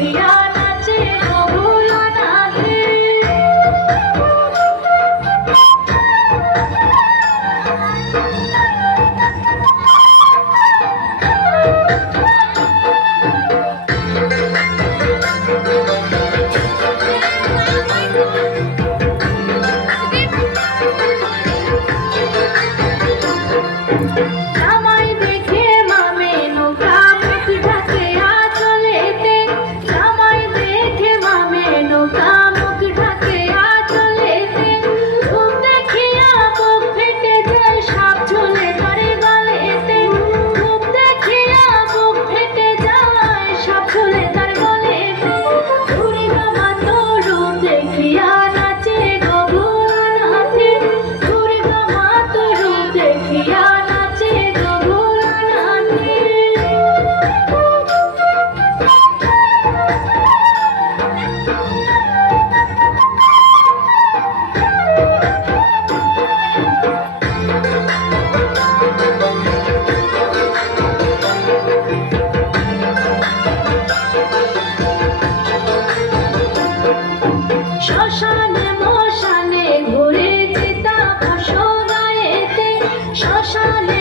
পাখিরা নাচে শ্মশানে মশানে ঘুরে চিতা গায়েতে শ্মশানে